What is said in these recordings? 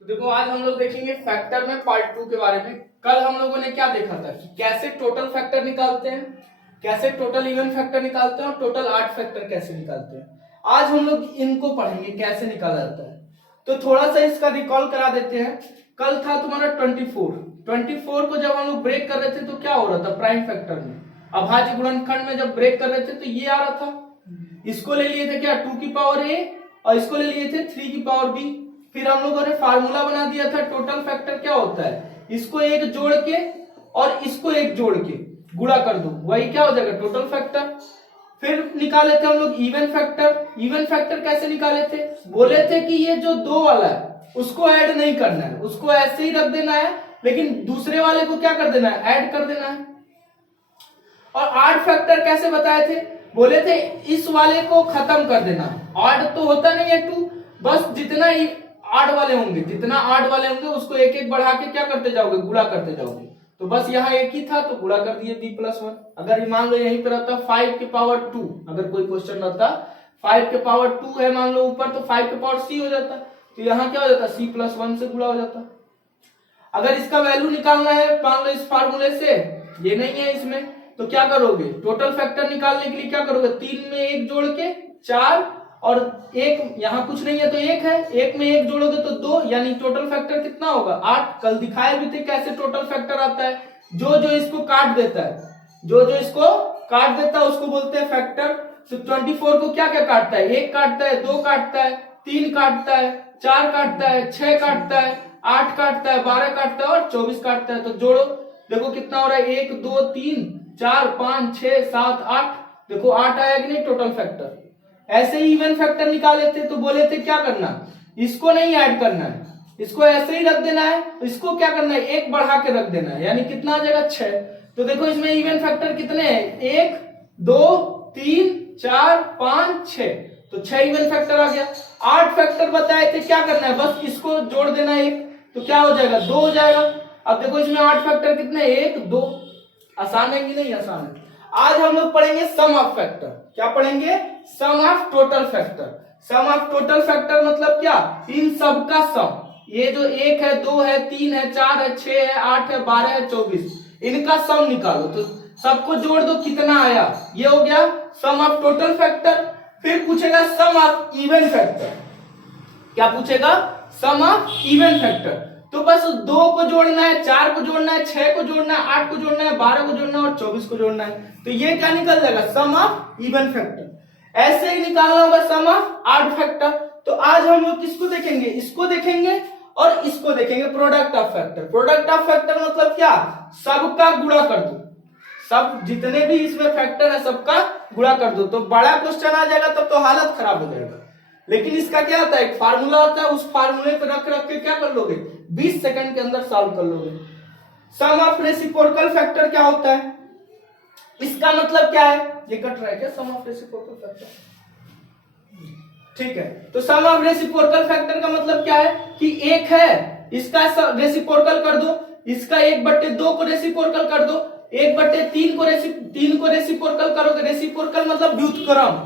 तो देखो आज हम लोग देखेंगे फैक्टर में पार्ट 2 के बारे में। कल हम लोगों ने क्या देखा था कि कैसे टोटल फैक्टर निकालते हैं, कैसे टोटल इवन फैक्टर निकालते हैं और टोटल आड फैक्टर कैसे निकालते हैं। आज हम लोग इनको पढ़ेंगे कैसे निकाला जाता है। तो थोड़ा सा इसका रिकॉल करा देते हैं। कल था तुम्हारा 24 को जब हम लोग ब्रेक कर रहे थे तो क्या हो रहा था प्राइम फैक्टर में, अभाज्य गुणनखंड में जब ब्रेक कर रहे थे तो ये आ रहा था। इसको ले लिए थे क्या 2 की पावर a और इसको ले लिए थे 3 की पावर b। फिर हम लोगों ने फार्मूला बना दिया था टोटल फैक्टर क्या होता है, इसको एक जोड़ के और इसको एक जोड़ के गुणा कर दो, वही क्या हो जाएगा टोटल फैक्टर। फिर निकाले थे हम लोग इवन फैक्टर। इवन फैक्टर कैसे निकाले थे, बोले थे कि ये जो 2 वाला है उसको ऐड नहीं करना है, उसको ऐसे ही रख देना है, लेकिन दूसरे वाले को क्या कर देना है, ऐड कर देना है। और आड फैक्टर कैसे बताए थे, बोले थे इस वाले को खत्म कर देना। आड तो होता नहीं है 2, बस जितना ही आड वाले होंगे उसको एक एक बढ़ा के क्या करते जाओगे, गुणा करते जाओगे। तो बस यहाँ एक ही था तो गुणा कर दिए b+1। अगर मान लो यहीं पे रहता 5 के पावर 2, अगर कोई क्वेश्चन रहता 5 के पावर 2 है मान लो ऊपर, तो 5 के पावर c हो जाता, तो यहाँ क्या हो जाता c+1 से गुणा हो जाता। अगर इसका वैल्यू निकालना है मान लो इस फार्मूले से, ये नहीं है इसमें, तो क्या करोगे टोटल फैक्टर निकालने के लिए क्या करोगे, 3 में 1 जोड़ के 4 और 1 यहाँ कुछ नहीं है तो 1 है, 1 में 1 जोड़ोगे तो 2, यानी टोटल फैक्टर कितना होगा 8। कल दिखाए भी थे कैसे टोटल फैक्टर आता है, जो जो इसको काट देता है, जो जो इसको काट देता है उसको बोलते हैं फैक्टर। तो 24 को क्या क्या काटता है, 1 काटता है, 2 काटता है, 3 काटता है, 4 काटता है, 6 काटता है, 8 काटता है, 12 काटता है और 24 काटता है। तो जोड़ो देखो कितना हो रहा है, 1 2 3 4 5 6 7 8, देखो 8 आया कि नहीं टोटल फैक्टर। ऐसे ही इवन फैक्टर निकाले थे तो बोले थे क्या करना, इसको नहीं ऐड करना है, इसको ऐसे ही रख देना है, इसको क्या करना है, 1 बढ़ा के रख देना है, यानी कितना आ जाएगा 6। तो देखो इसमें इवन फैक्टर कितने हैं, 1 2 3 4 5 6, तो 6 इवन फैक्टर आ गया। 8 फैक्टर बताए थे क्या करना है, बस इसको जोड़ देना है 1, तो क्या हो जाएगा 2 हो जाएगा। अब देखो इसमें 8 फैक्टर कितने 1 2, आसान है कि नहीं आसान है। आज हम लोग पढ़ेंगे सम ऑफ फैक्टर। क्या पढ़ेंगे, sum of total factor. Sum of total factor मतलब क्या, इन सब का सम, ये जो 1 है 2 है 3 है 4 है 6 है 8 है 12 है 24, इनका सम निकालो। तो सबको जोड़ दो कितना आया, ये हो गया सम ऑफ टोटल फैक्टर। फिर पूछेगा सम ऑफ इवन फैक्टर। क्या पूछेगा, सम ऑफ इवन फैक्टर। तो बस 2 को जोड़ना है, 4 को जोड़ना है, 6 को जोड़ना है, 8 को जोड़ना है, 12 को जोड़ना है और 24 को जोड़ना है, तो ये क्या निकल जाएगा सम ऑफ इवन फैक्टर। ऐसे ही निकालना होगा सम ऑफ ऑड फैक्टर। तो आज हम लोग किसको देखेंगे, इसको देखेंगे और इसको देखेंगे, product of factor. Product of factor मतलब क्या, सबका गुणा कर दो, सब जितने भी इसमें फैक्टर है सबका गुणा कर दो। तो बड़ा क्वेश्चन आ जाएगा तब तो हालत खराब हो जाएगा, लेकिन इसका क्या आता है, एक फार्मूला आता है, उस फार्मूले पे रख रख के क्या कर लोगे, 20 सेकंड के अंदर सॉल्व कर लोगे। सम ऑफ रेसिप्रोकल फैक्टर क्या होता है, इसका मतलब क्या है, ये कट रहा है क्या, सम ऑफ रेसिप्रोकल फैक्टर, ठीक है। तो सम ऑफ रेसिप्रोकल फैक्टर का मतलब क्या है कि एक है, इसका रेसिप्रोकल कर दो, इसका 1/2 को रेसिप्रोकल कर दो, 1/3 को रेसिप्रोकल करोगे, रेसिप्रोकल मतलब व्युत्क्रम,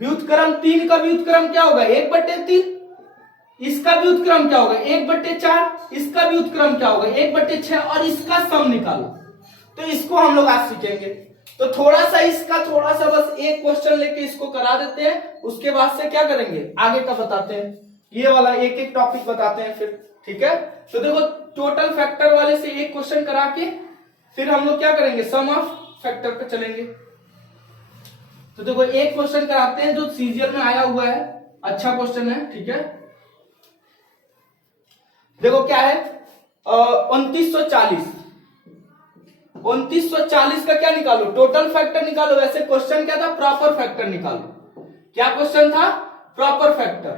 व्युत्क्रम 3 का व्युत्क्रम क्या होगा 1/3, इसका व्युत्क्रम क्या होगा 1/4, इसका व्युत्क्रम क्या होगा 1/6 और इसका सम निकालो। तो इसको हम लोग आज सीखेंगे। तो थोड़ा सा इसका थोड़ा सा बस एक क्वेश्चन लेके इसको करा देते हैं, उसके बाद से क्या करेंगे आगे का बताते हैं, ये वाला एक एक टॉपिक बताते हैं फिर, ठीक है। तो देखो टोटल फैक्टर वाले से एक क्वेश्चन करा के फिर हम लोग क्या करेंगे, सम ऑफ फैक्टर पे चलेंगे। तो देखो एक क्वेश्चन कराते हैं जो सीजीएल में आया हुआ है, अच्छा क्वेश्चन है, ठीक है। देखो क्या है 2940, 2940 का क्या निकालो, टोटल फैक्टर निकालो। वैसे क्वेश्चन क्या था, प्रॉपर फैक्टर निकालो। क्या क्वेश्चन था, प्रॉपर फैक्टर।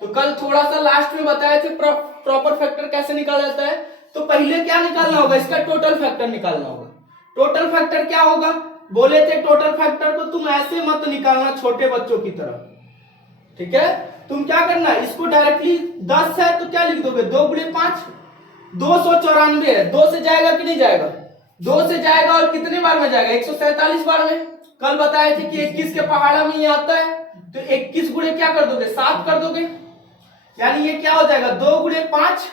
तो कल थोड़ा सा लास्ट में बताए थे प्रॉपर फैक्टर कैसे निकाला जाता है। तो पहले क्या निकालना होगा, इसका टोटल फैक्टर निकालना होगा। टोटल फैक्टर क्या होगा, बोले थे टोटल फैक्टर को तुम ऐसे मत निकालना छोटे बच्चों की तरह, ठीक है। तुम क्या करना, इसको डायरेक्टली 10 है तो क्या लिख दोगे 2 × 5 294 है, 2 से जाएगा कि नहीं जाएगा, 2 से जाएगा और कितने बार में जाएगा 147 बार में। कल बताए थे कि 21 के पहाड़ा में ये आता है, तो 21 गुणे क्या कर दोगे 7 कर दोगे। यानी ये क्या हो जाएगा 2 गुणे 5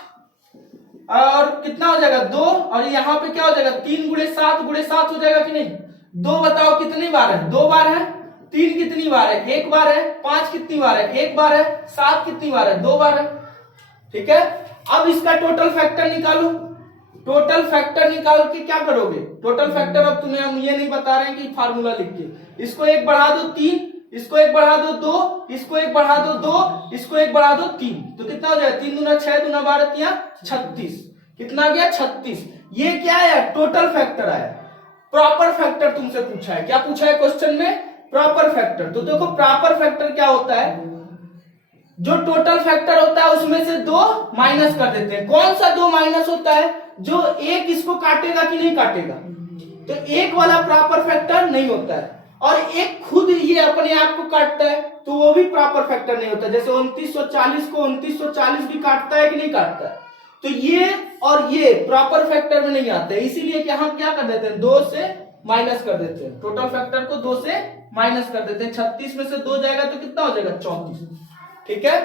और कितना हो जाएगा 2, और यहाँ पे क्या हो जाएगा 3 गुणे 7 हो जाएगा कि नहीं। 2 बताओ कितनी बार है, 2 बार है। 3 कितनी बार है, 1 बार है। 5 कितनी बार है, 1 बार है। 7 कितनी बार है, 2 बार है। ठीक है, अब इसका टोटल फैक्टर निकालो। टोटल फैक्टर निकाल के क्या करोगे, टोटल फैक्टर अब तुम्हें हम ये नहीं बता रहे हैं कि फार्मूला लिख के, इसको 1 बढ़ा दो 3, इसको 1 बढ़ा दो 2, इसको 1 बढ़ा दो 2, इसको 1 बढ़ा दो 3, तो कितना हो जाएगा 3 दूना 6 दूना 12 36। कितना गया 36। ये क्या है, टोटल फैक्टर आया। प्रॉपर फैक्टर तुमसे पूछा है, क्या पूछा है क्वेश्चन में, प्रॉपर फैक्टर। तो देखो प्रॉपर फैक्टर क्या होता है, जो टोटल फैक्टर होता है उसमें से 2 माइनस कर देते हैं। कौन सा 2 माइनस होता है, जो 1 इसको काटेगा कि नहीं काटेगा, तो 1 वाला प्रॉपर फैक्टर नहीं होता है। और एक खुद ये अपने आप को काटता है तो वो भी प्रॉपर फैक्टर नहीं होता। जैसे 2940 को 2940 भी काटता है कि नहीं काटता है, तो ये और ये प्रॉपर फैक्टर में नहीं आते, इसीलिए कि हम क्या कर देते हैं 2 से माइनस कर देते हैं। टोटल फैक्टर को 2 से माइनस कर देते हैं। 36 में से 2 जाएगा तो कितना हो जाएगा 34। ठीक है,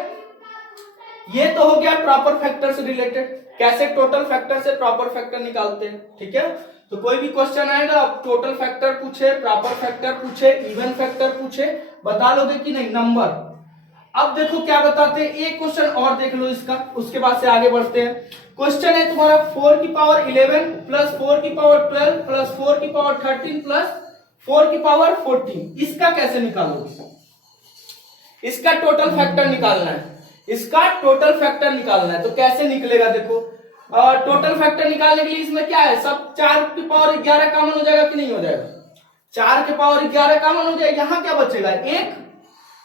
ये तो हो गया प्रॉपर फैक्टर से रिलेटेड, कैसे टोटल फैक्टर से प्रॉपर फैक्टर निकालते हैं। ठीक है, तो कोई भी क्वेश्चन आएगा, अब टोटल फैक्टर पूछे, प्रॉपर फैक्टर पूछे, इवन फैक्टर पूछे, बता लोगे कि नहीं नंबर। अब देखो क्या बताते हैं, एक क्वेश्चन और देख लो इसका, उसके बाद से आगे बढ़ते हैं। क्वेश्चन है तुम्हारा 4 की पावर 11 प्लस 4 की पावर 12 प्लस 4 की पावर 13 प्लस 4 की पावर 14, इसका कैसे निकालोगे। इसका टोटल फैक्टर निकालना है, इसका टोटल फैक्टर निकालना है। तो कैसे निकलेगा देखो, टोटल फैक्टर निकालने के लिए इसमें क्या है, सब 4 की पावर 11 कॉमन हो जाएगा कि नहीं हो जाएगा, 4 की पावर 11 कॉमन हो जाएगा। यहां क्या बचेगा 1,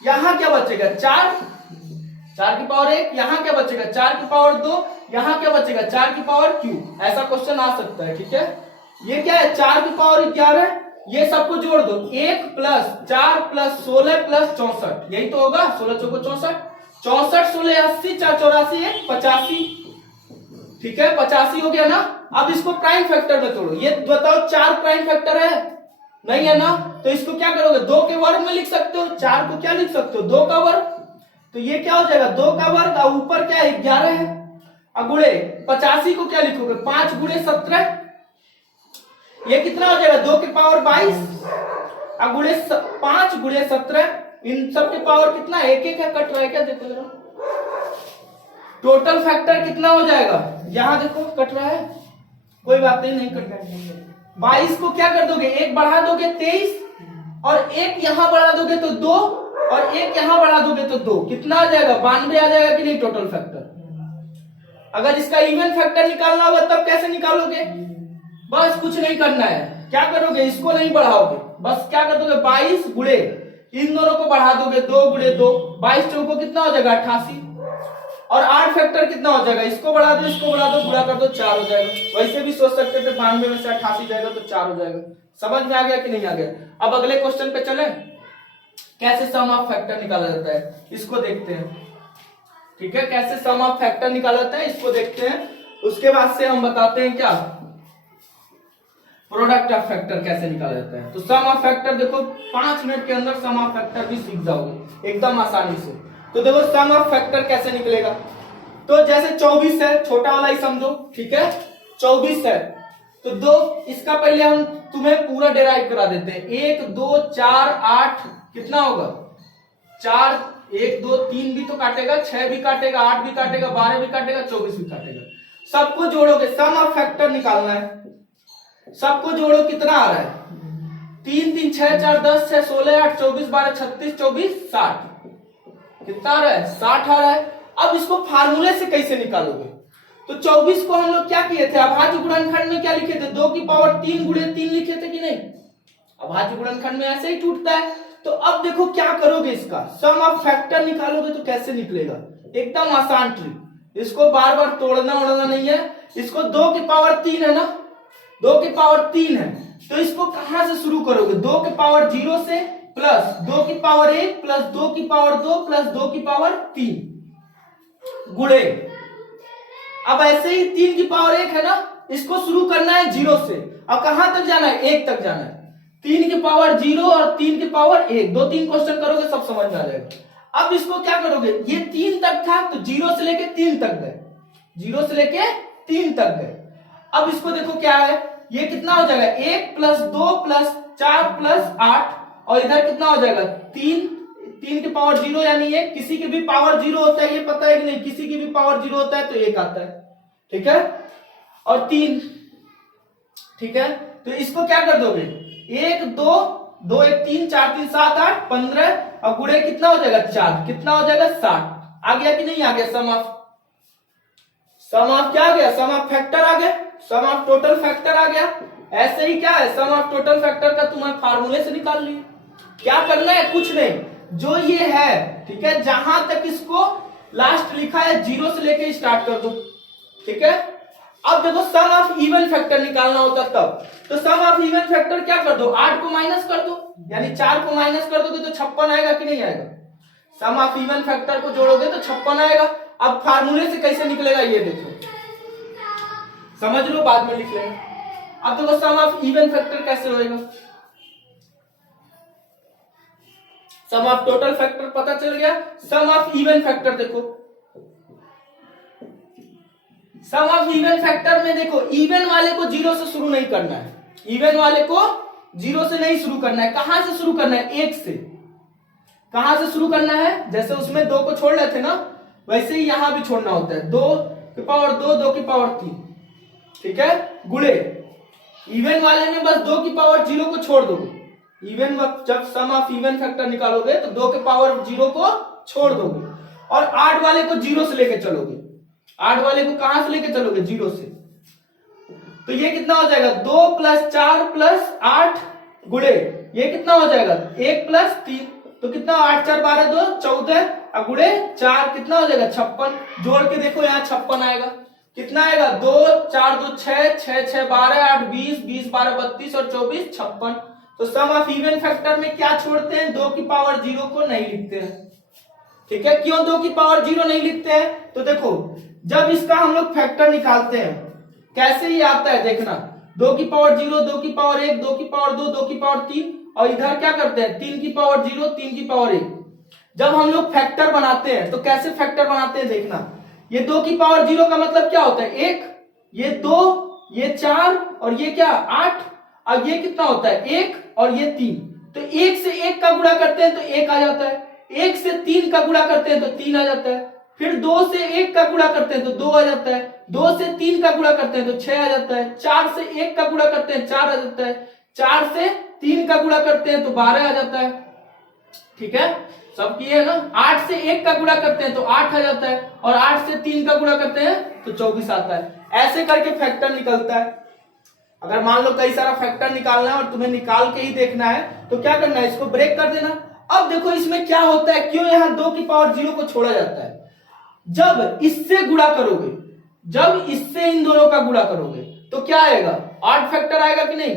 यहां क्या बचेगा 4, 4 की पावर 1, यहां क्या बचेगा 4 की पावर 2, यहां क्या बचेगा 4 की पावर क्यूब। ऐसा क्वेश्चन आ सकता है। ठीक है, ये क्या है 4 की पावर 11, ये सबको जोड़ दो, 1 प्लस 4 प्लस 16 प्लस 64, यही तो होगा 16 चौको 64, 64 16 80 4 84 1 85। ठीक है, 85 हो गया ना। अब इसको प्राइम फैक्टर में तोड़ो, ये बताओ 4 प्राइम फैक्टर है नहीं है ना, तो इसको क्या करोगे 2 के वर्ग में लिख सकते हो, 4 को क्या लिख सकते हो 2 का वर्ग, तो ये क्या हो जाएगा 2 का वर्ग, और ऊपर क्या है 11 है, और गुणे 85 को क्या लिखोगे 5 गुणे 17, ये कितना हो जाएगा 2 की पावर 22, और गुणे 5 गुणे 17, इन सब के पावर कितना एक एक है, कट रहा है क्या देखो जरा, टोटल फैक्टर कितना हो जाएगा, यहां देखो कट रहा है, कोई बात नहीं, नहीं कट रहा है। 22 को क्या कर दोगे 1 बढ़ा दोगे 23, और 1 यहां बढ़ा दोगे तो 2, और 1 यहां बढ़ा दोगे तो 2, कितना आ जाएगा 92 आ जाएगा कि नहीं टोटल फैक्टर। अगर इसका इवन फैक्टर निकालना होगा तब कैसे निकालोगे, बस कुछ नहीं करना है, क्या करोगे इसको नहीं बढ़ाओगे, बस क्या कर दोगे 22 गुणे इन दोनों को बढ़ा दोगे 2 गुणे 2, 22 चौको कितना हो जाएगा 88, और 8 फैक्टर कितना हो जाएगा, इसको बढ़ा दो इसको बढ़ा दो गुणा कर दो 4 हो जाएगा। वैसे भी सोच सकते थे 92 में से 88 जाएगा तो 4 हो जाएगा। समझ में आ गया कि नहीं आ गया। अब अगले क्वेश्चन पे चले, कैसे सम ऑफ फैक्टर निकाला जाता है इसको देखते हैं। ठीक है, कैसे सम ऑफ फैक्टर निकाला जाता है इसको देखते हैं, उसके बाद से हम बताते हैं क्या प्रोडक्ट ऑफ फैक्टर कैसे निकाला जाता है। तो सम ऑफ फैक्टर देखो 5 मिनट के अंदर सम ऑफ फैक्टर भी सीख जाओगे एकदम आसानी से। तो देखो सम ऑफ फैक्टर कैसे निकलेगा, तो जैसे 24 है, छोटा वाला ही समझो, ठीक है 24 है, तो 2 इसका पहले हम तुम्हें पूरा डिराइव करा देते हैं, 1 2 4 8 कितना होगा 4, 1 2 3 भी तो काटेगा, 6 भी काटेगा, 8 भी काटेगा, 12 भी काटेगा, 24 भी काटेगा, सबको जोड़ोगे, सम ऑफ फैक्टर निकालना है, सबको जोड़ो कितना आ रहा है 3 3 6 4 10 6 16 8 24 12 36 24 60, कितना आ रहा है 60 आ रहा है। अब इसको फार्मूले से कैसे निकालोगे, तो 24 को हम लोग क्या किए थे अभाज्य गुणनखंड में क्या लिखे थे 2 की पावर 3 गुणे 3 लिखे थे कि नहीं, अभाज्य गुणनखंड में ऐसे ही टूटता है। तो अब देखो क्या करोगे, इसका सम ऑफ फैक्टर निकालोगे तो कैसे निकलेगा, एकदम आसान ट्रिक, इसको बार बार तोड़ना उड़ना नहीं है। इसको 2 की पावर 3 है ना, 2 की पावर 3 है, तो इसको कहां से शुरू करोगे 2 की पावर 0 से प्लस 2 की पावर 1 प्लस 2 की पावर 2 प्लस 2 की पावर 3 गुणे, अब ऐसे ही 3 की पावर 1 है ना, इसको शुरू करना है 0 से, अब कहां तक जाना है 1 तक जाना है, 3 की पावर 0 और 3 की पावर 1, 2 3 क्वेश्चन करोगे सब समझ में आ जाएगा। अब इसको क्या करोगे, ये 3 तक था तो 0 से लेके 3 तक गए, 0 से लेके 3 तक गए। अब इसको देखो क्या है, ये कितना हो जाएगा 1 + 2 + 4 + 8 और इधर कितना हो जाएगा 3, 3 की पावर 0 यानी 1, किसी की भी पावर 0 होता है ये पता है कि नहीं, किसी की भी पावर 0 होता है तो 1 आता है, ठीक है, और 3, ठीक है। तो इसको क्या कर दोगे 1 2 2 1 3 4 3 7 8 15 और गुणे कितना हो जाएगा 4, कितना हो जाएगा 60। आ गया कि नहीं आ गया, सम ऑफ क्या आ गया, सम ऑफ फैक्टर आ गया, सम ऑफ टोटल फैक्टर आ गया। ऐसे ही क्या है, सम ऑफ टोटल फैक्टर का तुम्हें फार्मूले से निकाल लिया। क्या करना है, कुछ नहीं, जो ये है, ठीक है, जहां तक इसको लास्ट लिखा है 0 से लेके स्टार्ट कर दो, ठीक है। अब देखो सम ऑफ इवन फैक्टर निकालना होता तब, तो सम ऑफ इवन फैक्टर क्या कर दो, 8 को माइनस कर दो, यानी 4 को माइनस कर दोगे तो 56 आएगा कि नहीं आएगा। सम ऑफ इवन फैक्टर को जोड़ोगे तो 56 आएगा। अब फार्मूले से कैसे निकलेगा ये देखो, समझ लो, बाद में लिख लेंगे। अब देखो सम ऑफ इवन फैक्टर कैसे होएगा, सम ऑफ टोटल फैक्टर पता चल गया, सम ऑफ इवन फैक्टर देखो, सम ऑफ इवन फैक्टर में देखो इवन वाले को 0 से शुरू नहीं करना है, इवन वाले को 0 से नहीं शुरू करना है, कहां से शुरू करना है, 1 से। कहां से शुरू करना है, जैसे उसमें 2 को छोड़ रहे थे ना, वैसे ही यहां भी छोड़ना होता है, 2 की पावर 2 2 की पावर 3, ठीक है, गुणे इवन वाले में बस 2 की पावर 0 को छोड़ दोगे, इवन जब सम ऑफ इवन फैक्टर निकालोगे तो 2 की पावर 0 को छोड़ दोगे और 8 वाले को 0 से लेके चलोगे, 8 वाले को कहां से लेके चलोगे 0 से, तो ये कितना हो जाएगा 2 + 4 + 8 गुणे ये कितना हो जाएगा 1 + 3, तो कितना 8 4 12 2 14 और गुणे 4 कितना हो जाएगा 56। जोड़ के देखो यहाँ 56 आएगा, कितना आएगा 2 4 2 6 6 6 12 8 20 20 12 32 और 24 56। तो सम ऑफ इवन फैक्टर में क्या छोड़ते हैं, 2 की पावर 0 को नहीं लिखते हैं, ठीक है। क्यों 2 की पावर 0 नहीं लिखते हैं, तो देखो जब इसका हम लोग फैक्टर निकालते हैं कैसे ही आता है देखना, 2 की पावर 0 2 की पावर 1 2 की पावर 2 2 की पावर 3 और इधर क्या करते हैं 3 की पावर 0 3 की पावर 1। जब हम लोग फैक्टर बनाते हैं तो कैसे फैक्टर बनाते हैं देखना, ये 2 की पावर 0 का मतलब क्या होता है 1, ये 2 ये 4 और ये क्या 8 और ये कितना होता है 1 और ये 3, तो 1 से 1 का गुणा करते हैं तो 1 आ जाता है, 1 से 3 का गुणा करते हैं तो 3 आ जाता है, फिर 2 से 1 का गुणा करते हैं तो 2 आ जाता है, 2 से 3 का गुणा करते हैं तो 6 आ जाता है, 4 से 1 का गुणा करते हैं 4 आ जाता है, 4 से 3 का गुणा करते हैं तो 12 आ जाता है, ठीक है, सब किए है ना। 8 से 1 का गुणा करते हैं तो 8 आ जाता है और 8 से 3 का गुणा करते हैं तो 24 आता है। ऐसे करके फैक्टर निकलता है। अगर मान लो कई सारा फैक्टर निकालना है और तुम्हें निकाल के ही देखना है तो क्या करना है, इसको ब्रेक कर देना। अब देखो इसमें क्या होता है, क्यों यहाँ 2 की पावर 0 को छोड़ा जाता है, जब इससे गुणा करोगे, जब इससे इन दोनों का गुणा करोगे तो क्या आएगा 8 फैक्टर आएगा कि नहीं,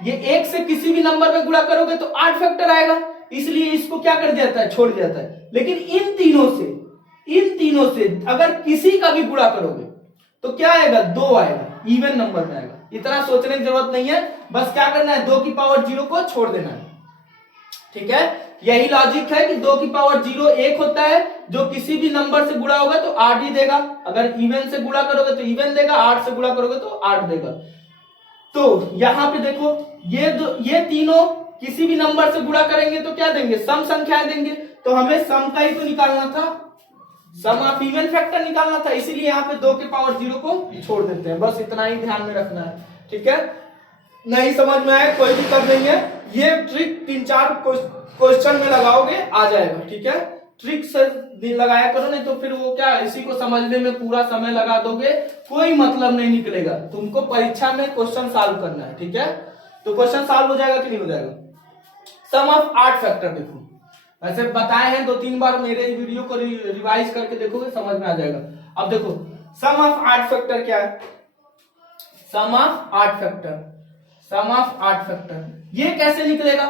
ये 1 से किसी भी नंबर में गुणा करोगे तो 8 फैक्टर आएगा, इसलिए इसको क्या कर दिया जाता है छोड़ दिया जाता है। लेकिन इन तीनों से अगर किसी का भी गुणा करोगे तो क्या आएगा 2 आएगा, इवन नंबर में आएगा। इतना सोचने की जरूरत नहीं है, बस क्या करना है 2 की पावर 0 को छोड़ देना है, ठीक है। यही लॉजिक है कि 2 की पावर 0 1 होता है, जो किसी भी नंबर से गुणा होगा तो 8 ही देगा, अगर इवन से गुणा करोगे तो इवन देगा, 8 से गुणा करोगे तो 8 देगा। तो यहां पे देखो ये तीनों किसी भी नंबर से गुणा करेंगे तो क्या देंगे, सम संख्याएं देंगे, तो हमें सम का ही तो निकालना था, सम ऑफ इवन फैक्टर निकालना था, इसीलिए यहाँ पे 2 की पावर 0 को छोड़ देते हैं। बस इतना ही ध्यान में रखना है, ठीक है। नहीं समझ में आया कोई दिक्कत नहीं है, ये ट्रिक 3-4 क्वेश्चन में लगाओगे आ जाएगा, ठीक है। ट्रिक से लगाया करो, नहीं तो फिर वो क्या इसी को समझने में पूरा समय लगा दोगे, कोई मतलब नहीं निकलेगा। तुमको परीक्षा में क्वेश्चन सॉल्व करना है, ठीक है। तो क्वेश्चन सॉल्व हो जाएगा कि नहीं हो जाएगा। सम ऑफ 8 फैक्टर देखो, वैसे बताए हैं 2-3 बार, मेरे वीडियो को रिवाइज करके देखोगे समझ में आ जाएगा। अब देखो सम ऑफ 8 फैक्टर क्या है, sum of 8 factor, sum of 8 factor ये कैसे निकलेगा,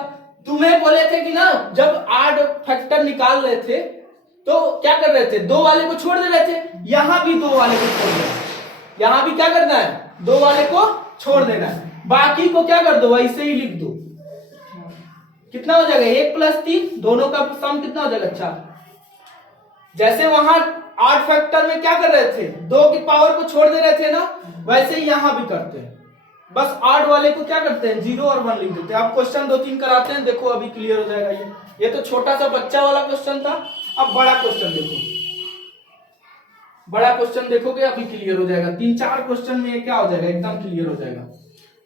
तुम्हें बोले थे कि ना जब 8 फैक्टर निकाल रहे थे तो क्या कर रहे थे, 2 वाले को छोड़ दे रहे थे, यहां भी 2 वाले को छोड़ देना, यहां भी क्या करना है 2 वाले को छोड़ देना है, बाकी को क्या कर दो वैसे ही लिख दो। कितना हो जाएगा 1 + 3, दोनों का सम कितना हो जाएगा 4, जैसे वहां 8 फैक्टर में क्या कर रहे थे, 2 की पावर को छोड़ दे रहे थे ना, वैसे ही यहां भी करते हैं। बस 8 वाले को क्या करते हैं, 0 और 1 लिख देते हैं। अब क्वेश्चन 2-3 कराते हैं, देखो अभी क्लियर हो जाएगा। ये तो छोटा सा बच्चा वाला क्वेश्चन था। अब बड़ा क्वेश्चन देखो, बड़ा क्वेश्चन देखोगे अभी क्लियर हो जाएगा। 3-4 क्वेश्चन में ये क्या हो जाएगा, एकदम क्लियर हो जाएगा।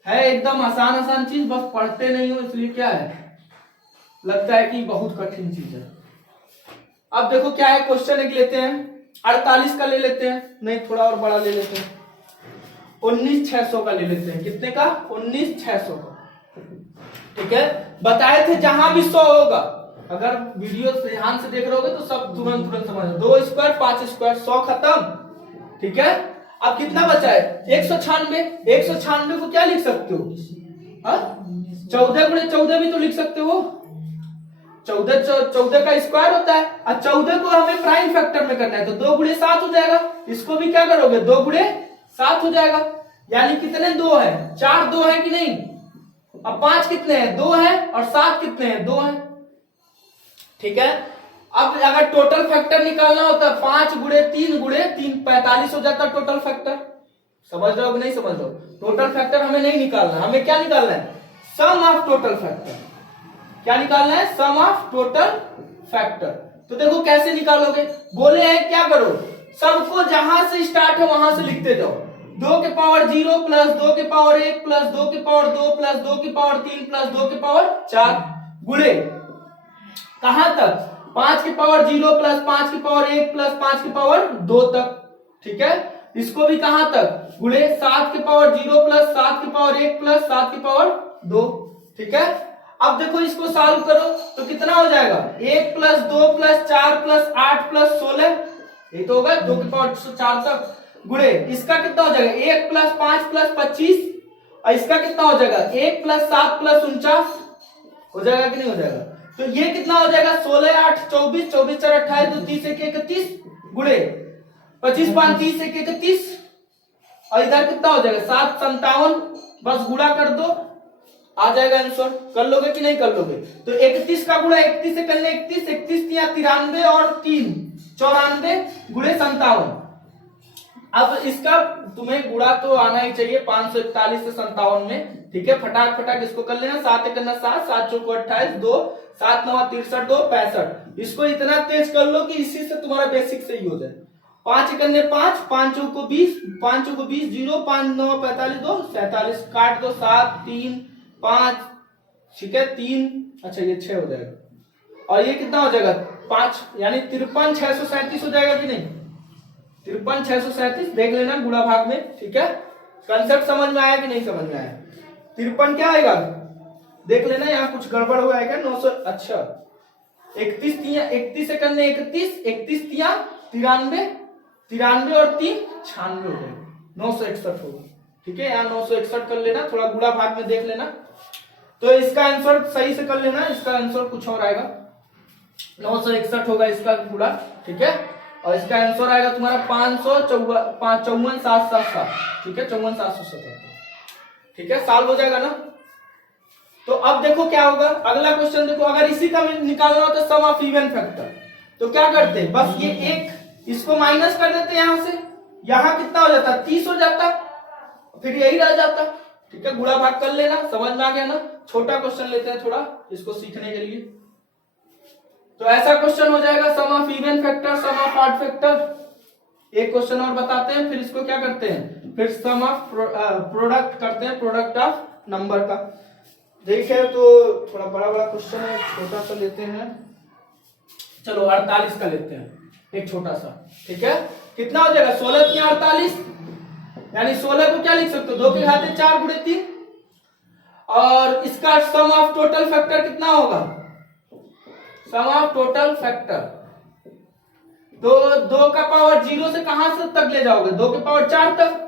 है एकदम आसान आसान चीज, बस पढ़ते नहीं हो इसलिए क्या है, लगता है कि बहुत कठिन चीज है। अब देखो क्या है, क्वेश्चन एक लेते हैं 48 का ले लेते हैं, नहीं थोड़ा और बड़ा ले लेते हैं, 19,600 का ले लेते हैं। कितने का, 19,600 का। ठीक है, बताए थे जहां भी 100 होगा, अगर वीडियो ध्यान से देख रहे होगे तो सब तुरंत समझ, 2 स्क्वायर 5 स्क्वायर 100 खत्म। ठीक है, अब कितना बचा है, 196। 196 को क्या लिख सकते हो, 14 गुणे 14 भी तो लिख सकते हो। 14 का स्क्वायर होता है, और 14 को हमें प्राइम फैक्टर में करना है, तो 2 गुणे 7 हो जाएगा। इसको भी क्या करोगे, 2 गुणे 7 हो जाएगा। यानी कितने 2 है, 4 2 है कि नहीं। अब 5 कितने हैं, 2 है, और 7 कितने हैं, 2 है। ठीक है, अब अगर टोटल फैक्टर निकालना होता, 5 गुणे 3 गुणे 3 45 हो जाता टोटल फैक्टर। समझ रहे हो कि नहीं समझ रहे हो, टोटल फैक्टर हमें नहीं निकालना, हमें क्या निकालना है, सम ऑफ टोटल फैक्टर। क्या निकालना है, सम ऑफ टोटल फैक्टर। तो देखो कैसे निकालोगे, बोले हैं क्या करो, सबको जहां से स्टार्ट है वहां से लिखते जाओ। 2 के पावर 0 प्लस 2 के पावर 1 प्लस 2 के पावर 2 प्लस 2 के पावर 3 प्लस 2 के पावर 4 गुणे कहां तक, 5 के पावर 0 प्लस 5 के पावर 1 प्लस 5 के पावर 2 तक। ठीक है, इसको भी कहां तक, गुणे 7 के पावर 0 प्लस 7 के पावर 1 प्लस 7 के पावर 2। ठीक है, अब देखो इसको सॉल्व करो तो कितना हो जाएगा, 1 प्लस 2 प्लस 4 प्लस 8 प्लस 16, ये तो होगा 2 के पावर 4 तक। गुणे इसका कितना हो जाएगा, 1 प्लस 5 प्लस 25, और इसका कितना हो जाएगा, 1 प्लस 7 प्लस 49 हो जाएगा कि नहीं हो जाएगा। तो ये कितना हो जाएगा, 16 8 24, 24 4 28, तो 30 1 31 गुणे 25 5 30 1 31, और इधर कितना हो जाएगा 7 57, बस गुणा कर दो आ जाएगा आंसर। कर लोगे कि नहीं कर लोगे, तो 31 का गुणा 31 से कर ले, 31 31 93 और 3 94 गुणे 57। अब इसका तुम्हें गुणा तो आना ही चाहिए 541 से 57 में। ठीक है, फटाक फटाक इसको कर लेना, 7 1 7 7 चौको 28 2 7 9 63 2 65। इसको इतना तेज कर लो कि इसी से तुम्हारा बेसिक सही हो जाए। 5 1 5 5 चौको 20 5 चौको 20 0 5 9 45 2 47 काट दो 7 3 5। ठीक है, 3 अच्छा ये 6 हो जाएगा, और ये कितना हो जाएगा 5, यानी 53 637 हो जाएगा कि नहीं, 53 637 देख लेना गुणा भाग में। ठीक है, कंसेप्ट समझ में आया कि नहीं समझ में आया, 53 क्या आएगा देख लेना, यहाँ कुछ गड़बड़ हुआ है क्या, 900 अच्छा 31 से करने 31 31 93 93 और 3 96 हो जाएगा, 961 होगा। ठीक है, यहाँ 961 कर लेना, थोड़ा गुणा भाग में देख लेना, तो इसका आंसर सही से कर लेना, इसका आंसर कुछ और आएगा, 961 होगा इसका गुणा। ठीक है, और इसका आंसर आएगा तुम्हारा 554 777। ठीक है, 54 777। ठीक है, सॉल्व हो जाएगा ना। तो अब देखो क्या होगा, अगला क्वेश्चन देखो, अगर इसी का निकालना हो तो सम ऑफ इवन फैक्टर, तो क्या करते हैं, बस ये एक इसको माइनस कर देते हैं, यहां से यहां कितना हो जाता, 30 हो जाता, फिर यही रह जाता। ठीक है, गुणा भाग कर लेना, समझ में आ गया ना। छोटा क्वेश्चन लेते हैं थोड़ा इसको सीखने के लिए, तो ऐसा क्वेश्चन हो जाएगा, sum of even factor sum of odd factor. एक क्वेश्चन और बताते हैं, फिर इसको क्या करते हैं, फिर सम ऑफ प्रोडक्ट करते हैं, प्रोडक्ट ऑफ नंबर का। देखिए तो थोड़ा बड़ा बड़ा क्वेश्चन है, छोटा सा लेते हैं, चलो 48 का लेते हैं, एक छोटा सा। ठीक है, कितना हो जाएगा, 16 3 48, यानी 16 को क्या लिख सकते हो, 2 के घाते 4 गुणे 3, और इसका सम ऑफ टोटल फैक्टर कितना होगा, सम ऑफ टोटल फैक्टर, तो 2 का पावर 0 से कहां से तक ले जाओगे, 2 के पावर 4 तक।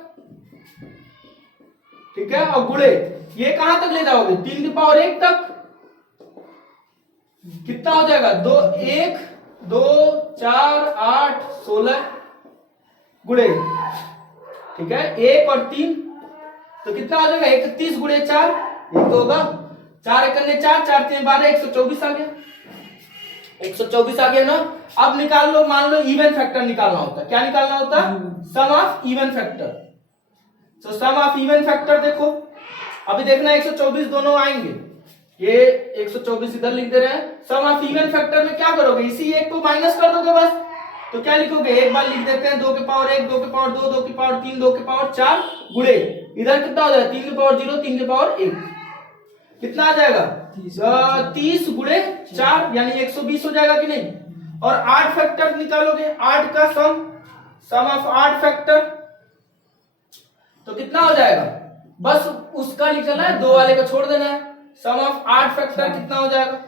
ठीक है, और गुणे ये कहां तक ले जाओगे, 3 की पावर 1 तक। कितना हो जाएगा, 2 1 2 4 8 16 गुणे। ठीक है, 1 और 3 तो कितना हो जाएगा, 31 गुणे 4, ये तो होगा 4 1 4 4 3 12 124 आ गया। 124 आ गया ना। अब निकाल लो, मान लो इवन फैक्टर निकालना होता है। क्या निकालना होता है? Sum of even factor. तो सम ऑफ इवन फैक्टर देखो, अभी देखना 124 दोनों आएंगे, ये 124 इधर लिख दे रहे हैं। सम ऑफ इवन फैक्टर में क्या करोगे? इसी एक को माइनस कर दोगे बस। तो क्या लिखोगे? एक बार लिख देते हैं 2 के पावर 1, 2 के पावर 2, 2 के पावर 3, 2 के पावर 4 गुणे इधर कितना हो जाएगा? 3 के पावर 0, 3 के पावर 1, कितना आ जाएगा? 30 गुणे 4 यानी 120 हो जाएगा कि नहीं? और 8 फैक्टर निकालोगे, 8 का सम ऑफ 8 फैक्टर तो कितना हो जाएगा? बस उसका निकलना है, 2 वाले का छोड़ देना है। सम ऑफ 8 फैक्टर कितना हो जाएगा?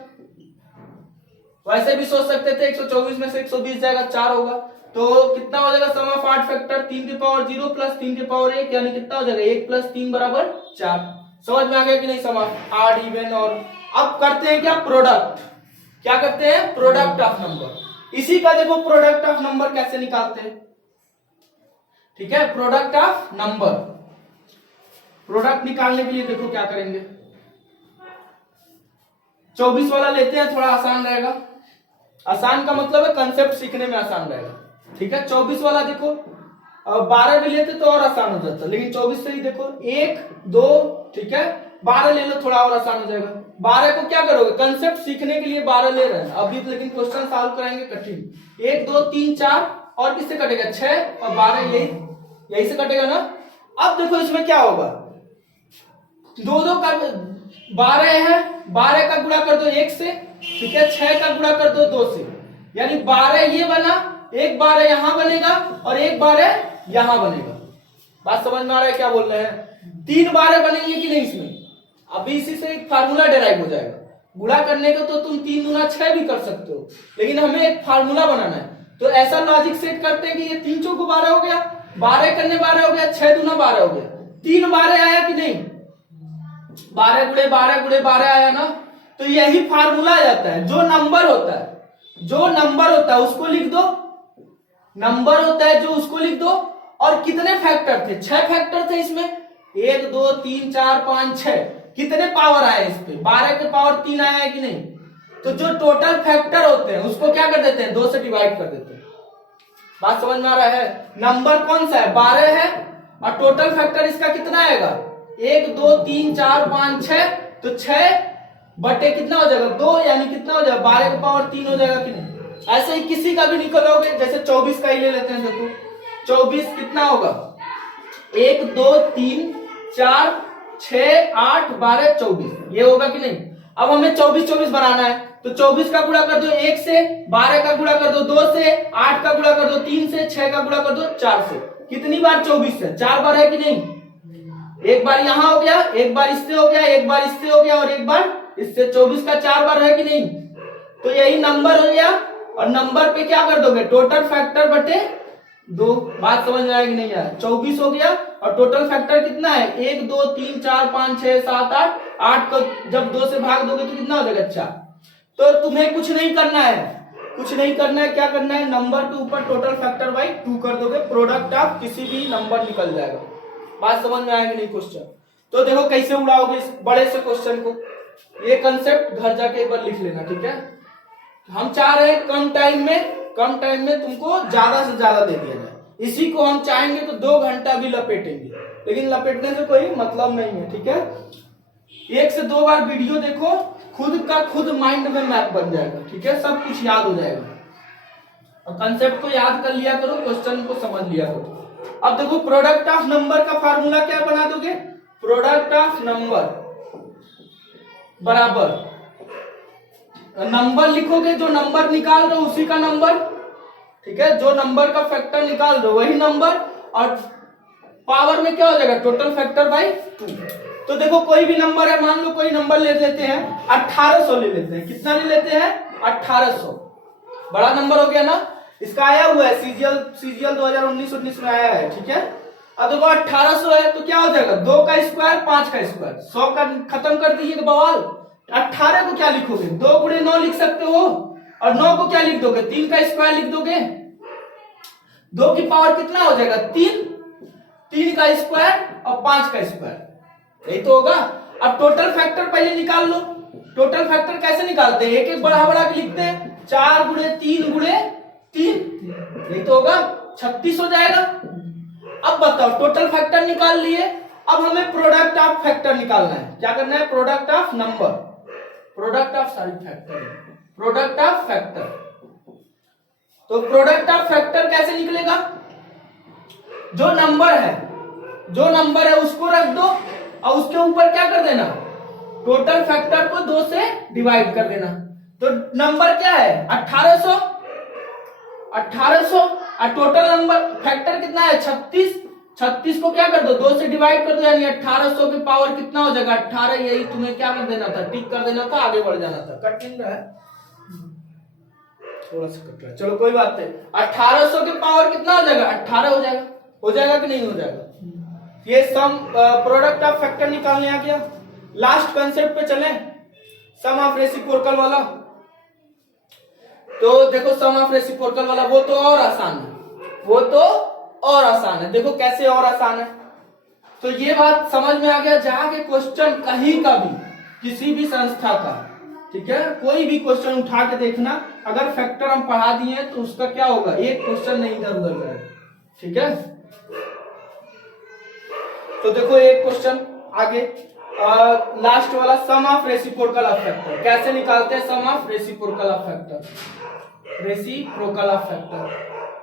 वैसे भी सोच सकते थे 124 में से 120 जाएगा, 4 होगा। तो कितना हो जाएगा सम ऑफ 8 फैक्टर? 3 के पावर 0 प्लस 3 के पावर 1 यानी कितना हो जाएगा? 1 प्लस 3 बराबर 4। समझ में आ गया कि नहीं? सम ऑफ 8 इवन। और अब करते हैं क्या? प्रोडक्ट। क्या करते हैं? Product of number. इसी का देखो प्रोडक्ट ऑफ नंबर कैसे निकालते हैं। ठीक है, प्रोडक्ट ऑफ नंबर। प्रोडक्ट निकालने के लिए देखो क्या करेंगे, 24 वाला लेते हैं, थोड़ा आसान रहेगा। आसान का मतलब है कंसेप्ट सीखने में आसान रहेगा। ठीक है, 24 वाला देखो, 12 भी लेते तो और आसान हो जाता, लेकिन 24 से ही देखो 1 2, ठीक है, 12 ले लो, थोड़ा और आसान हो जाएगा। 12 को क्या करोगे? कंसेप्ट सीखने के लिए 12 ले रहे हैं अभी, लेकिन क्वेश्चन सॉल्व कराएंगे कठिन। 1 2 3 4 और किससे कटेगा? 6 और 12 यही से कटेगा ना। अब देखो इसमें क्या होगा, 2 2 का 12 है, 12 का गुणा कर दो 1 से, ठीक है, 6 का गुणा कर दो 2 से, यानी 12 ये बना, एक 12 यहां बनेगा और एक 12 यहां बनेगा। बात समझ में आ रहा है क्या बोल रहे हैं? 3 12 बनेंगे कि नहीं इसमें? अभी इसी से एक फार्मूला डेराइव हो जाएगा। गुणा करने का तो तुम 3 गुना 6 भी कर सकते हो, लेकिन हमें एक फार्मूला बनाना है। तो ऐसा लॉजिक सेट करते हैं कि ये 3 चौको 12 हो गया, 12 करने 12 हो गया, 6 दूना 12 हो गया, 3 12 आया कि नहीं? 12 गुणे 12 गुणे 12 आया ना। तो यही फार्मूला आ जाता है। जो नंबर होता है उसको लिख दो, नंबर होता है जो उसको लिख दो। और कितने फैक्टर थे? 6 फैक्टर थे इसमें, 1 2 3 4 5 6। कितने पावर आए इस पे? 12 के पावर 3 आया है कि नहीं? तो जो टोटल फैक्टर होते हैं उसको क्या कर देते हैं? 2 से डिवाइड कर देते हैं। बात समझ में आ रहा है? नंबर कौन सा है? 12 है, और टोटल फैक्टर इसका कितना आएगा? 1 2 3 4 5 6। तो 6 बटे कितना हो जाएगा? 2, यानी कितना हो जाएगा? 12 के पावर 3 हो जाएगा कि नहीं? ऐसे ही किसी का भी निकलोगे, जैसे 24 का ही ले लेते हैं। देखो 24 कितना होगा? 1 2 3 4 6 8 12 24, ये होगा कि नहीं? अब हमें 24 24 बनाना है, तो 24 का गुणा कर दो 1 से, 12 का गुणा कर दो 2 से, 8 का गुणा कर दो 3 से, 6 का गुणा कर दो 4 से। कितनी बार 24 से? 4 बार है कि नहीं? एक बार यहां हो गया, एक बार इससे हो गया, एक बार इससे हो गया और एक बार इससे। 24 का 4 बार है कि नहीं? तो यही नंबर हो गया। और नंबर पे क्या कर दोगे? टोटल फैक्टर बटे 2। बात समझ में आएगी नहीं यार? 24 हो गया और टोटल फैक्टर कितना है? 1 2 3 4 5 6 7 8। 8 को जब 2 से भाग दोगे तो कितना हो जाएगा? 4। तो तुम्हें कुछ नहीं करना है, कुछ नहीं करना है। क्या करना है? नंबर के ऊपर टोटल फैक्टर बाई 2 कर दोगे, प्रोडक्ट ऑफ किसी भी नंबर निकल जाएगा। बात समझ में आएगी नहीं? क्वेश्चन तो देखो कैसे उड़ाओगे इस बड़े से क्वेश्चन को। ये कंसेप्ट घर जाके एक बार लिख लेना, ठीक है? हम चाह रहे हैं कम टाइम में तुमको ज्यादा से ज्यादा दे दिया जाए। इसी को हम चाहेंगे तो 2 घंटा भी लपेटेंगे, लेकिन लपेटने से कोई मतलब नहीं है, ठीक है? 1 से 2 बार वीडियो देखो, खुद का खुद माइंड में मैप बन जाएगा, ठीक है? सब कुछ याद हो जाएगा। और कंसेप्ट को याद कर लिया करो, क्वेश्चन को समझ लिया करो। अब देखो प्रोडक्ट ऑफ नंबर का फार्मूला क्या बना दोगे? प्रोडक्ट ऑफ नंबर बराबर नंबर लिखोगे, जो नंबर निकाल रहे हो उसी का नंबर, ठीक है? जो नंबर का फैक्टर निकाल रहे हो वही नंबर, और पावर में क्या हो जाएगा? Total factor by 2। तो देखो कोई भी नंबर है, मान लो कोई नंबर ले लेते हैं 1800 ले लेते हैं। कितना ले लेते हैं? 1800। बड़ा नंबर हो गया ना? इसका आया हुआ है सीजीएल 2019-19 में आया है, ठीक है? अब देखो 1800 है तो क्या हो जाएगा? 2 का स्क्वायर 5 का स्क्वायर, 100 का खत्म कर दीजिए बवाल। 18 को क्या लिखोगे? 2 गुणे 9 लिख सकते हो, और 9 को क्या लिख दोगे? 3 का स्क्वायर लिख दोगे। 2 की पावर कितना हो जाएगा? 3, 3 का स्क्वायर और 5 का स्क्वायर, यही तो होगा। अब टोटल फैक्टर पहले निकाल लो। टोटल फैक्टर कैसे निकालते हैं? एक एक बढ़ा बढ़ा के लिखते हैं। 4 गुणे 3 गुणे 3, यही तो होगा 36 हो जाएगा। अब बताओ टोटल फैक्टर निकाल लिए, अब हमें प्रोडक्ट ऑफ फैक्टर निकालना है। क्या करना है? Product of number, product of factor, product of factor. तो प्रोडक्ट ऑफ फैक्टर कैसे निकलेगा? जो नंबर है उसको रख दो और उसके ऊपर क्या कर देना? टोटल फैक्टर को 2 से डिवाइड कर देना। तो नंबर क्या है? 1800 और टोटल नंबर फैक्टर कितना है? 36 को क्या कर दो? 2 से डिवाइड कर दो, यानी 1800 की पावर कितना हो जाएगा? 18। यही तुम्हें क्या कर देना था? टिक कर देना था, आगे बढ़ जाना था। कट नहीं रहा है, थोड़ा सा कट रहा है, चलो कोई बात नहीं। 1800 की पावर कितना हो जाएगा? 18 हो जाएगा। हो जाएगा कि नहीं हो जाएगा? ये सम प्रोडक्ट ऑफ फैक्टर निकालने आ गया। लास्ट कंसेप्ट पे चलें, सम ऑफ रेसिप्रोकल वाला। तो देखो सम ऑफ रेसिप्रोकल वाला वो तो और आसान है, देखो कैसे और आसान है। तो ये बात समझ में आ गया, जहां के क्वेश्चन कहीं का भी किसी भी संस्था का, ठीक है, कोई भी क्वेश्चन उठा के देखना, अगर फैक्टर हम पढ़ा दिए तो उसका क्या होगा? एक क्वेश्चन नहीं इधर उधर जाएगा, ठीक है। तो देखो एक क्वेश्चन आगे, लास्ट वाला, sum of reciprocal of factor कैसे निकालते हैं? Sum of reciprocal of factor, reciprocal of factor,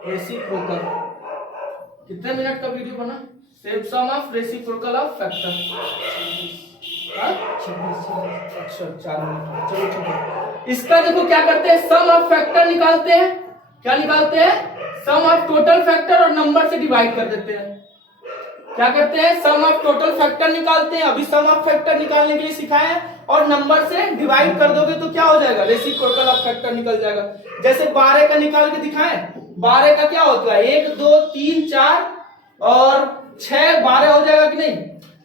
reciprocal. कितने मिनट का वीडियो बना? Sum of reciprocal of factor, अच्छा 4 मिनट, चलो ठीक है। इसका देखो क्या करते हैं? सम ऑफ फैक्टर निकालते हैं। क्या निकालते हैं? सम ऑफ टोटल फैक्टर और नंबर से डिवाइड कर देते हैं। क्या करते हैं? सम ऑफ टोटल फैक्टर निकालते हैं, अभी सम ऑफ फैक्टर निकालने के लिए सिखाए हैं, और नंबर से डिवाइड कर दोगे तो क्या हो जाएगा? रेसिप्रोकल ऑफ फैक्टर निकल जाएगा। जैसे 12 का निकाल के दिखाएं, 12 का क्या होता है? 1 2 3 4 और 6, 12 हो जाएगा कि नहीं?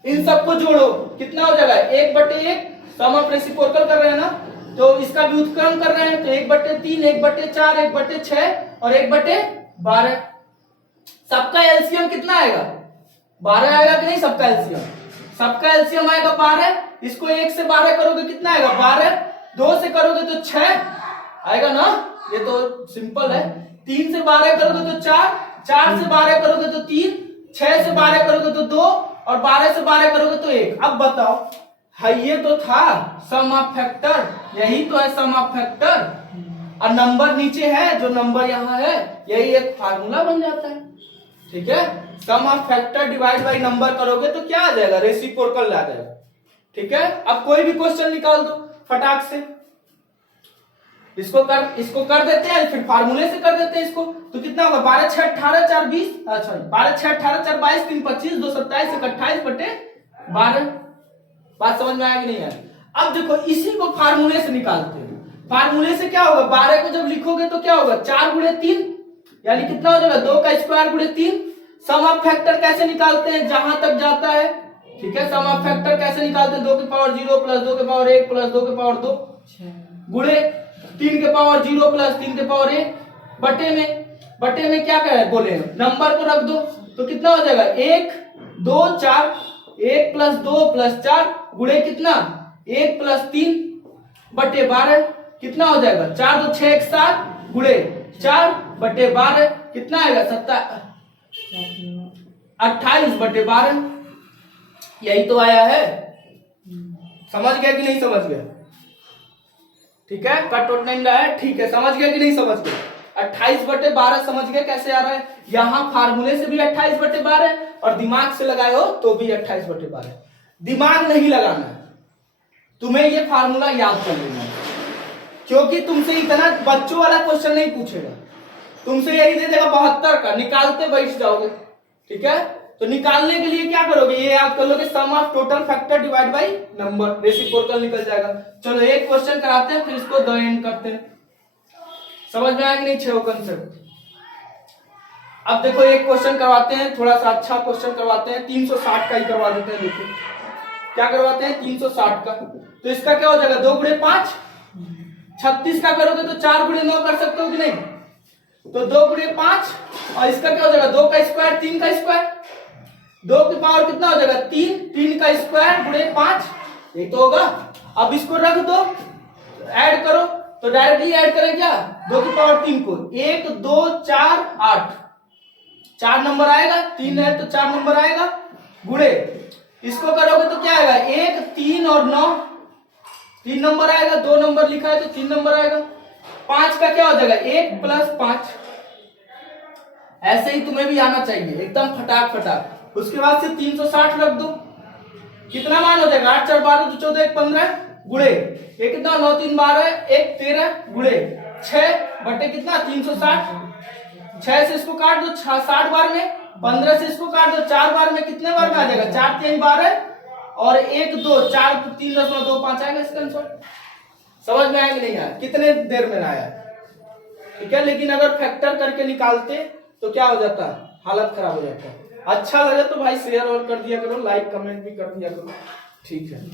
इन सबको जोड़ो, कितना हो जाएगा? 1/1। सम ऑफ रेसिप्रोकल कर रहे हैं ना, तो इसका व्युत्क्रम कर रहे हैं, तो 1/3, 1/4, 1/6 और 1/12। सबका एलसीएम कितना आएगा? 12 आएगा कि नहीं? सबका एलसीएम आएगा 12। इसको 1 से 12 करोगे कितना आएगा? 12। 2 से करोगे तो 6 आएगा ना, ये तो सिंपल है। 3 से 12 करोगे तो 4, 4 से 12 करोगे तो 3, 6 से 12 करोगे तो 2 और 12 से 12 करोगे तो 1। अब बताओ, है ये तो था सम ऑफ फैक्टर, यही तो है सम ऑफ फैक्टर, और नंबर नीचे है, जो नंबर यहाँ है, यही एक फार्मूला बन जाता है, ठीक है। Sum of factor divide by number करोगे तो क्या आ जाएगा? रेसिप्रोकल आ जाएगा, ठीक है। अब कोई भी क्वेश्चन निकाल दो फटाक से, इसको कर देते हैं, फिर फार्मूले से कर देते हैं इसको, तो कितना होगा? 12 6 18 4 20, अच्छा 12 6 18 4 22 3 25 2 27 1 28/12। बात समझ में आया कि नहीं आया? अब देखो इसी को फार्मूले से निकालते हैं। फार्मूले से क्या होगा? 12 को जब लिखोगे तो क्या होगा? 4 गुणे 3, यानी कितना हो जाएगा? 2 का स्क्वायर गुणे 3। सम ऑफ फैक्टर कैसे निकालते हैं? जहां तक जाता है, ठीक है। सम ऑफ फैक्टर कैसे निकालते हैं? 2 की पावर 0 प्लस 2 की पावर 1 प्लस 2 की पावर 2 गुणे 3 के पावर 0 प्लस 3 के पावर 1 बटे में क्या कहे बोले? नंबर को रख दो, तो कितना हो जाएगा? 1 2 4, 1 प्लस 2 प्लस 4 गुणे कितना? 1 प्लस 3 बटे 12, कितना हो जाएगा? 4 2 6 1 7 गुणे 4 बटे 12 कितना आएगा? 28/12। यही तो आया है। समझ गया कि नहीं समझ गया? ठीक है, कट वट नहीं रहा है, ठीक है। समझ गया कि नहीं समझ गया? 28/12 समझ गए कैसे आ रहा है? यहां फार्मूले से भी 28/12 और दिमाग से लगाए हो तो भी 28/12। दिमाग नहीं लगाना है तुम्हें, ये फार्मूला याद कर लेना है, क्योंकि तुमसे इतना बच्चों वाला क्वेश्चन नहीं पूछेगा, तुमसे यही दे देगा 72 का, निकालते बैठ जाओगे, ठीक है। तो निकालने के लिए क्या करोगे? ये याद कर लोगे, sum of total factor divide by number, reciprocal निकल जाएगा। चलो एक क्वेश्चन कराते हैं, फिर इसको द एंड करते हैं। समझ में आएगा नहीं 6 कंसेप्ट? अब देखो एक क्वेश्चन करवाते हैं, थोड़ा सा अच्छा क्वेश्चन करवाते हैं, 360 का ही करवा देते हैं। देखो क्या करवाते हैं? 360 का। तो इसका क्या हो जाएगा? 2 गुणे 5, 36 का करोगे तो 4 गुणे 9 कर सकते हो कि नहीं? तो 2 गुणे 5, और इसका क्या हो जाएगा? 2 का स्क्वायर 3 का स्क्वायर, 2 की पावर कितना हो जाएगा? 3, 3 का स्क्वायर गुणे 5, ये तो होगा। अब इसको रख दो, ऐड करो, तो डायरेक्टली ऐड करें क्या 2 की पावर 3 को, 1 2 4 8, 4 नंबर आएगा, 3 है तो 4 नंबर आएगा, गुणे इसको करोगे तो क्या आएगा 1 3 और 9, 3 नंबर आएगा, 2 नंबर लिखा है तो 3 नंबर आएगा, 5 का क्या हो जाएगा 1 प्लस 5। ऐसे ही तुम्हें भी आना चाहिए एकदम फटाक फटाक। उसके बाद से 360 रख दो, कितना मान हो जाएगा 8 4 12 2 14 1 15, गुणे ये कितना 9 3 12 1 13, गुणे 6 बटे कितना 360, 6 से इसको काट दो 60 बार में, 15 से इसको काट दो 4 बार में, कितने बार में आ जाएगा 4 3 12 और 1 2 4 3.25 आएगा इसका आंसर। समझ में आया कि नहीं आया, कितने देर में आया, ठीक है। लेकिन अगर फैक्टर करके निकालते तो क्या हो जाता, हालत खराब हो जाता। अच्छा लगे तो भाई शेयर और कर दिया करो, लाइक कमेंट भी कर दिया करो, ठीक है।